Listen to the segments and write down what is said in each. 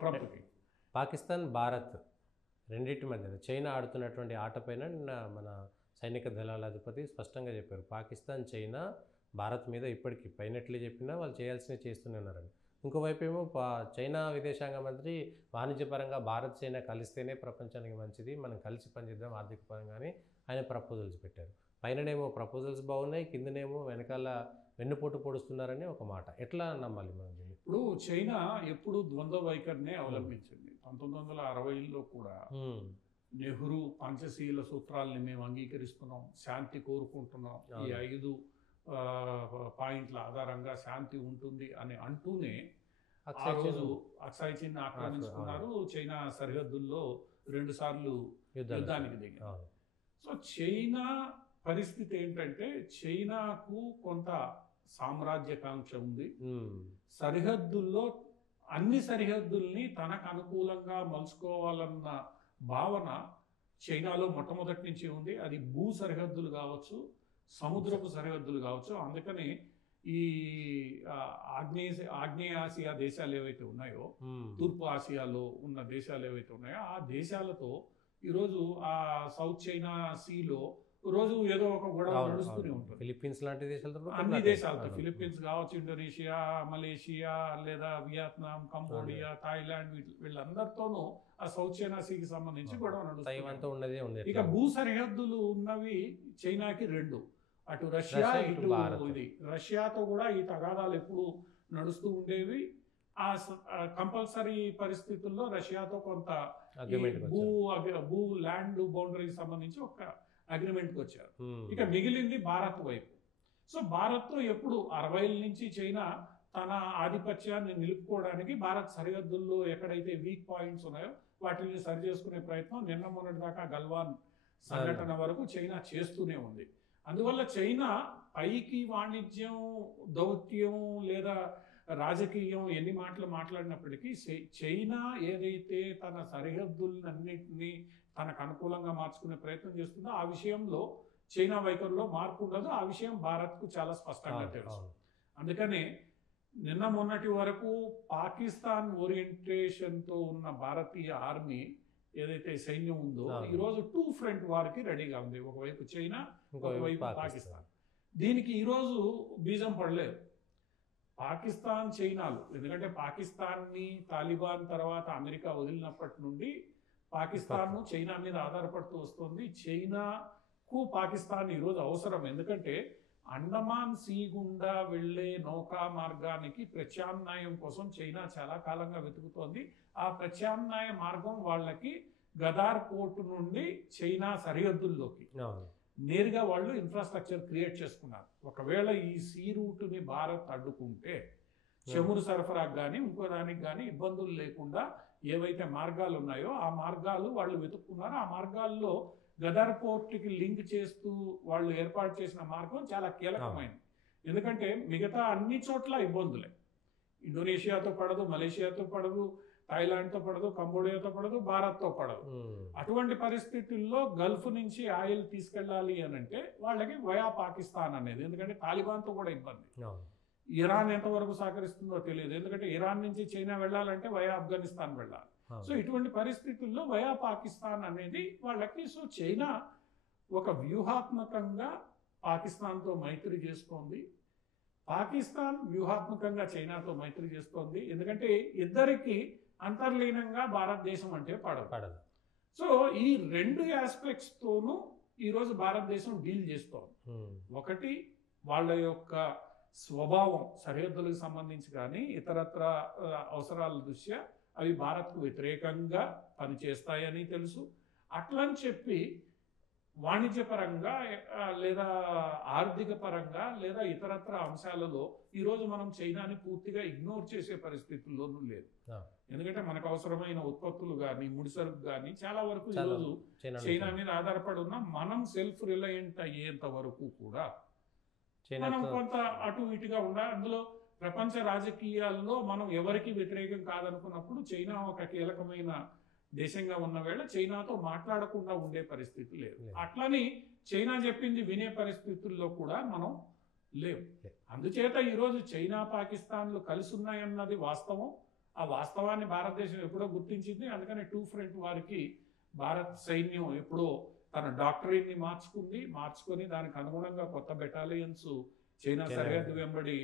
ట్రంప్కి. పాకిస్తాన్, భారత్ రెండింటి మధ్యన చైనా ఆడుతున్నటువంటి ఆటపైన నిన్న మన సైనిక దళాల అధిపతి స్పష్టంగా చెప్పారు. పాకిస్తాన్, చైనా భారత్ మీద ఇప్పటికీ పైనట్లే చెప్పినా వాళ్ళు చేయాల్సినవి చేస్తూనే ఉన్నారని. ఇంకోవైపు ఏమో చైనా విదేశాంగ మంత్రి వాణిజ్యపరంగా భారత్, చైనా కలిస్తేనే ప్రపంచానికి మంచిది, మనం కలిసి పనిచేద్దాం ఆర్థిక పరంగానే ఆయన ప్రపోజల్స్ పెట్టారు. పైననేమో ప్రపోజల్స్ బాగున్నాయి, కిందనేమో వెనకాల వెన్నుపోటు పొడుస్తున్నారని ఒక మాట. ఎట్లా నమ్మాలి మనం దీన్ని? ఇప్పుడు చైనా ఎప్పుడు ద్వంద్వ వైఖరినే అవలంబించింది. 1960లో కూడా నెహ్రూ పంచశీల సూత్రాలని మేము అంగీకరిస్తున్నాం, శాంతి కోరుకుంటున్నాం, ఈ 5 పాయింట్ల ఆధారంగా శాంతి ఉంటుంది అని అంటూనే ఆ రోజు అక్సాయ్ చిన్ ఆక్రమించుకున్నారు. చైనా సరిహద్దుల్లో 2 సార్లు యుద్ధానికి దిగారు. సో చైనా పరిస్థితి ఏంటంటే, చైనాకు కొంత సామ్రాజ్యకాంక్ష ఉంది. సరిహద్దుల్లో అన్ని సరిహద్దుల్ని తనకు అనుకూలంగా మలుచుకోవాలన్న భావన చైనాలో మొట్టమొదటి నుంచి ఉంది. అది భూ సరిహద్దులు కావచ్చు, సముద్రపు సరిహద్దులు కావచ్చు. అందుకని ఈ ఆగ్నేయ ఆసియా దేశాలు ఏవైతే ఉన్నాయో, తూర్పు ఆసియాలో ఉన్న దేశాలు ఏవైతే ఉన్నాయో, ఆ దేశాలతో ఈరోజు ఆ సౌత్ చైనా సీలో రోజు ఏదో ఒక గొడవ నడుస్తూనే ఉంటుంది. ఫిలిప్పీన్స్ లాంటి దేశాలతో, అన్ని దేశాలతో, ఫిలిప్పీన్స్ కావచ్చు, ఇండోనేషియా, మలేషియా, లేదా వియత్నాం, కంబోడియా, థాయిలాండ్, వీళ్ళందరితోనూ ఆ సౌత్ చైనా సీకి సంబంధించి గొడవ నడుస్తుంది. ఇక భూ సరిహద్దులు ఉన్నవి చైనాకి 2, అటు రష్యా, ఇటు ఇది. రష్యాతో కూడా ఈ తగాదాలు ఎప్పుడు నడుస్తూ ఉండేవి. ఆ కంపల్సరీ పరిస్థితుల్లో రష్యాతో కొంత భూ ల్యాండ్ బౌండరీకి సంబంధించి ఒక అగ్రిమెంట్కి వచ్చారు. ఇక మిగిలింది భారత్ వైపు. సో భారత్తో ఎప్పుడు 60ల నుంచి చైనా తన ఆధిపత్యాన్ని నిలుపుకోవడానికి భారత్ సరిహద్దుల్లో ఎక్కడైతే వీక్ పాయింట్స్ ఉన్నాయో వాటిని సరి చేసుకునే ప్రయత్నం నిన్న మొన్నటి దాకా గల్వాన్ సంఘటన వరకు చైనా చేస్తూనే ఉంది. అందువల్ల చైనా పైకి వాణిజ్యం, దౌత్యం లేదా రాజకీయం ఎన్ని మాటలు మాట్లాడినప్పటికీ చైనా ఏదైతే తన సరిహద్దులన్నింటినీ తనకు అనుకూలంగా మార్చుకునే ప్రయత్నం చేస్తుందో ఆ విషయంలో చైనా వైఖరిలో మార్పు ఉండదు. ఆ విషయం భారత్కు చాలా స్పష్టంగా తెలుసు. అందుకనే నిన్న మొన్నటి వరకు పాకిస్తాన్ ఓరియంటేషన్తో ఉన్న భారతీయ ఆర్మీ ఏదైతే సైన్యం ఉందో ఈరోజు 2 ఫ్రంట్ వార్కి రెడీగా ఉంది. ఒకవైపు చైనా, ఒకవైపు పాకిస్తాన్. దీనికి ఈరోజు బీజం పడలేదు పాకిస్తాన్, చైనాలు. ఎందుకంటే పాకిస్తాన్ని తాలిబాన్ తర్వాత అమెరికా వదిలినప్పటి నుండి పాకిస్తాన్ చైనా మీద ఆధారపడుతూ వస్తుంది. చైనాకు పాకిస్తాన్ ఈరోజు అవసరం. ఎందుకంటే అండమాన్ సీ గుండా వెళ్లే నౌకా మార్గానికి ప్రత్యామ్నాయం కోసం చైనా చాలా కాలంగా వెతుకుతోంది. ఆ ప్రత్యామ్నాయ మార్గం వాళ్ళకి గదార్ పోర్టు నుండి చైనా సరిహద్దుల్లోకి నేరుగా వాళ్ళు ఇన్ఫ్రాస్ట్రక్చర్ క్రియేట్ చేసుకున్నారు. ఒకవేళ ఈ సీ రూట్ని భారత్ అడ్డుకుంటే చమురు సరఫరాకు కానీ ఇంకో దానికి కానీ ఇబ్బందులు లేకుండా ఏవైతే మార్గాలు ఉన్నాయో ఆ మార్గాలు వాళ్ళు వెతుక్కున్నారు. ఆ మార్గాల్లో గదార్ పోర్టుకి లింక్ చేస్తూ వాళ్ళు ఏర్పాటు చేసిన మార్గం చాలా కీలకమైనది. ఎందుకంటే మిగతా అన్ని చోట్ల ఇబ్బందులే. ఇండోనేషియాతో పడదు, మలేషియాతో పడదు, థాయిలాండ్తో పడదు, కంబోడియాతో పడదు, భారత్తో పడదు. అటువంటి పరిస్థితుల్లో గల్ఫ్ నుంచి ఆయిల్ తీసుకెళ్ళాలి అని అంటే వాళ్ళకి వయా పాకిస్తాన్ అనేది. ఎందుకంటే తాలిబాన్తో కూడా ఇబ్బంది. ఇరాన్ ఎంతవరకు సహకరిస్తుందో తెలియదు. ఎందుకంటే ఇరాన్ నుంచి చైనా వెళ్ళాలంటే వయా ఆఫ్ఘనిస్తాన్ వెళ్ళాలి. సో ఇటువంటి పరిస్థితుల్లో వయా పాకిస్తాన్ అనేది వాళ్ళకి. సో చైనా ఒక వ్యూహాత్మకంగా పాకిస్తాన్తో మైత్రి చేసుకోండి, పాకిస్తాన్ వ్యూహాత్మకంగా చైనాతో మైత్రి చేస్తోంది. ఎందుకంటే ఇద్దరికి అంతర్లీనంగా భారతదేశం అంటే పడదు. సో ఈ 2 ఆస్పెక్ట్స్తోనూ ఈరోజు భారతదేశం డీల్ చేస్తోంది. ఒకటి వాళ్ళ యొక్క స్వభావం సరిహద్దులకు సంబంధించి కానీ ఇతరత్ర అవసరాల దృష్ట్యా అవి భారత్కు వ్యతిరేకంగా పనిచేస్తాయని తెలుసు. అట్లని చెప్పి వాణిజ్యపరంగా లేదా ఆర్థిక పరంగా లేదా ఇతరత్ర అంశాలలో ఈరోజు మనం చైనాని పూర్తిగా ఇగ్నోర్ చేసే పరిస్థితుల్లోనూ లేదు. ఎందుకంటే మనకు అవసరమైన ఉత్పత్తులు కానీ ముడిసరుకు కానీ చాలా వరకు ఈరోజు చైనా మీద ఆధారపడి ఉన్న మనం సెల్ఫ్ రిలయంట్ అయ్యేంత వరకు కూడా మనం కొంత అటు ఇటుగా ఉండాలి. అందులో ప్రపంచ రాజకీయాల్లో మనం ఎవరికి వ్యతిరేకం కాదనుకున్నప్పుడు చైనా ఒక కీలకమైన దేశంగా ఉన్న వేళ చైనాతో మాట్లాడకుండా ఉండే పరిస్థితి లేదు. అట్లని చైనా చెప్పింది వినే పరిస్థితుల్లో కూడా మనం లేవు. అందుచేత ఈరోజు చైనా పాకిస్తాన్లు కలిసి ఉన్నాయన్నది వాస్తవం. ఆ వాస్తవాన్ని భారతదేశం ఎప్పుడో గుర్తించింది. అందుకని టూ ఫ్రంట్ వారికి భారత్ సైన్యం ఎప్పుడో తన డాక్టరీని మార్చుకొని దానికి అనుగుణంగా కొత్త బెటాలియన్స్ చైనా సరిహద్దు వెంబడి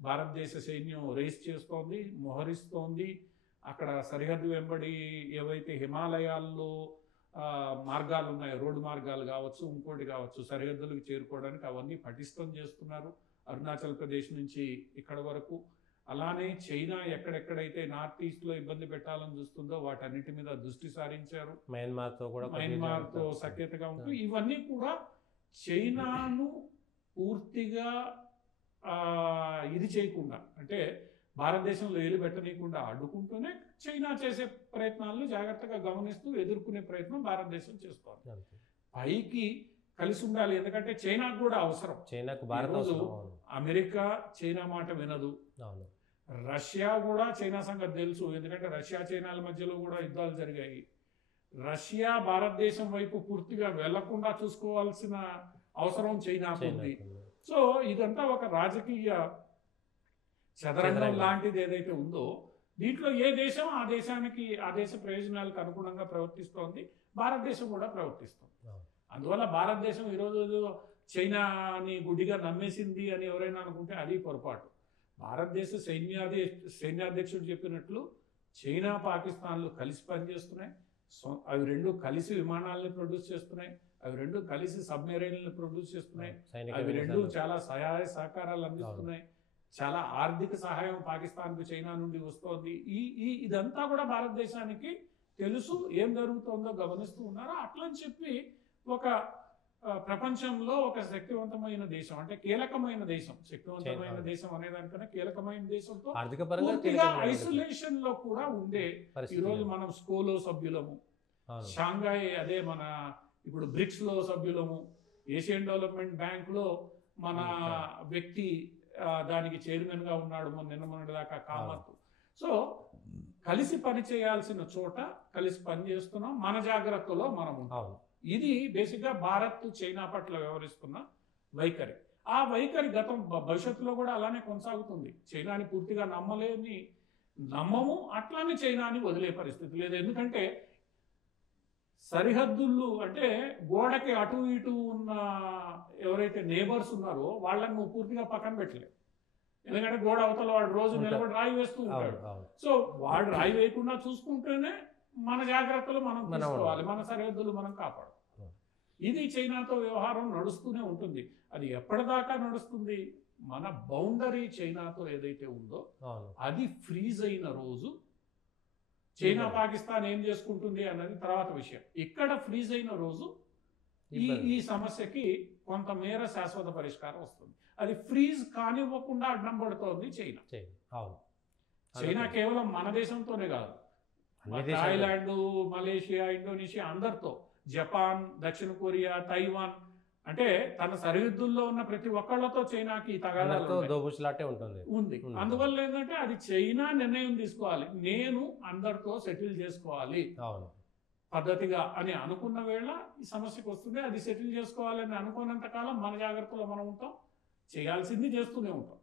భారతదేశ సైన్యం రేస్ చేస్తోంది, మోహరిస్తోంది. అక్కడ సరిహద్దు వెంబడి ఏవైతే హిమాలయాల్లో మార్గాలు ఉన్నాయో, రోడ్డు మార్గాలు కావచ్చు, ఇంకోటి కావచ్చు, సరిహద్దులకు చేరుకోవడానికి అవన్నీ పటిష్టం చేస్తున్నారు, అరుణాచల్ ప్రదేశ్ నుంచి ఇక్కడ వరకు. అలానే చైనా ఎక్కడెక్కడైతే నార్త్ ఈస్ట్లో ఇబ్బంది పెట్టాలని చూస్తుందో వాటన్నిటి మీద దృష్టి సారించారు. మయన్మార్తో సఖ్యతగా ఉంటూ ఇవన్నీ కూడా చైనాను పూర్తిగా ఇది చేయకుండా, అంటే భారతదేశంలో ఏలు పెట్టనీయకుండా అడ్డుకుంటూనే చైనా చేసే ప్రయత్నాలను జాగ్రత్తగా గమనిస్తూ ఎదుర్కొనే ప్రయత్నం భారతదేశం చేస్తోంది. పైకి కలిసి ఉండాలి, ఎందుకంటే చైనాకు కూడా అవసరం. చైనాకు అమెరికా చైనా మాట వినదు, రష్యా కూడా చైనా సంగతి తెలుసు, ఎందుకంటే రష్యా చైనాల మధ్యలో కూడా యుద్ధాలు జరిగాయి. రష్యా భారతదేశం వైపు పూర్తిగా వెళ్లకుండా చూసుకోవాల్సిన అవసరం చైనాకు ఉంది. సో ఇదంతా ఒక రాజకీయ చదరంగం లాంటిది ఏదైతే ఉందో, దీంట్లో ఏ దేశం ఆ దేశ ప్రయోజనాలకు అనుగుణంగా ప్రవర్తిస్తోంది, భారతదేశం కూడా ప్రవర్తిస్తుంది. అందువల్ల భారతదేశం ఈరోజు చైనాని గుడ్డిగా నమ్మేసింది అని ఎవరైనా అనుకుంటే అది పొరపాటు. భారతదేశ సైన్యాధ్యక్షుడు చెప్పినట్లు చైనా పాకిస్తాన్లు కలిసి పనిచేస్తున్నాయి. అవి రెండు కలిసి విమానాలను ప్రొడ్యూస్ చేస్తున్నాయి, అవి రెండు కలిసి సబ్మెరైన్లను ప్రొడ్యూస్ చేస్తున్నాయి, అవి రెండు చాలా సహాయ సహకారాలు అందిస్తున్నాయి, చాలా ఆర్థిక సహాయం పాకిస్తాన్కు చైనా నుండి వస్తోంది. ఇదంతా కూడా భారతదేశానికి తెలుసు, ఏం జరుగుతుందో గమనిస్తూ ఉన్నారు. అట్లని చెప్పి ఒక ప్రపంచంలో ఒక శక్తివంతమైన దేశం, అంటే కీలకమైన దేశం, శక్తివంతమైన దేశం అనేదానికన్నా కీలకమైన దేశంతో పూర్తిగా ఐసోలేషన్ లో కూడా ఉండే ఈరోజు మనం స్కోలో సభ్యులము, షాంఘాయ్ అదే మన ఇప్పుడు బ్రిక్స్ లో సభ్యులము, ఏషియన్ డెవలప్మెంట్ బ్యాంక్ లో మన వ్యక్తి దానికి చైర్మన్ గా ఉన్నాడు మొన్నటి దాకా కామత్. సో కలిసి పని చేయాల్సిన చోట కలిసి పనిచేస్తున్నాం, మన జాగ్రత్తలో మనం ఉంటాం. ఇది బేసిక్గా భారత్ చైనా పట్ల వ్యవహరిస్తున్న వైఖరి. ఆ వైఖరి భవిష్యత్తులో కూడా అలానే కొనసాగుతుంది. చైనాని పూర్తిగా నమ్మము, అట్లానే చైనాని వదిలే పరిస్థితి లేదు. ఎందుకంటే సరిహద్దులు అంటే గోడకి అటు ఇటు ఉన్న ఎవరైతే నేబర్స్ ఉన్నారో వాళ్ళని నువ్వు పూర్తిగా పక్కన పెట్టలేదు. ఎందుకంటే గోడ అవతల వాడు రోజు నిలబడి రాయి వేస్తూ ఉంటాడు. సో వాడు రాయి వేయకుండా చూసుకుంటేనే మన జాగ్రత్తలు మనం తీసుకోవాలి, మన సరిహద్దులు మనం కాపాడు. ఇది చైనాతో వ్యవహారం నడుస్తూనే ఉంటుంది. అది ఎప్పటిదాకా నడుస్తుంది? మన బౌండరీ చైనాతో ఏదైతే ఉందో అది ఫ్రీజ్ అయిన రోజు చైనా పాకిస్తాన్ ఏం చేసుకుంటుంది అన్నది తర్వాత విషయం. ఇక్కడ ఫ్రీజ్ అయిన రోజు ఈ సమస్యకి కొంతమేర శాశ్వత పరిష్కారం వస్తుంది. అది ఫ్రీజ్ కానివ్వకుండా అడ్డం పడుతోంది చైనా. చైనా కేవలం మన దేశంతోనే కాదు, థాయిలాండ్, మలేషియా, ఇండోనేషియా అందరితో, జపాన్, దక్షిణ కొరియా, తైవాన్, అంటే తన సరిహద్దుల్లో ఉన్న ప్రతి ఒక్కళ్ళతో చైనాకి తగాదాలు ఉంది. అందువల్ల ఏంటంటే అది చైనా నిర్ణయం తీసుకోవాలి, నేను అందరితో సెటిల్ చేసుకోవాలి పద్ధతిగా అని అనుకున్న వేళ ఈ సమస్యకు వస్తుంది. అది సెటిల్ చేసుకోవాలని అనుకున్నంత కాలం మన జాగ్రత్తలో మనం ఉంటాం, చేయాల్సింది చేస్తూనే ఉంటాం.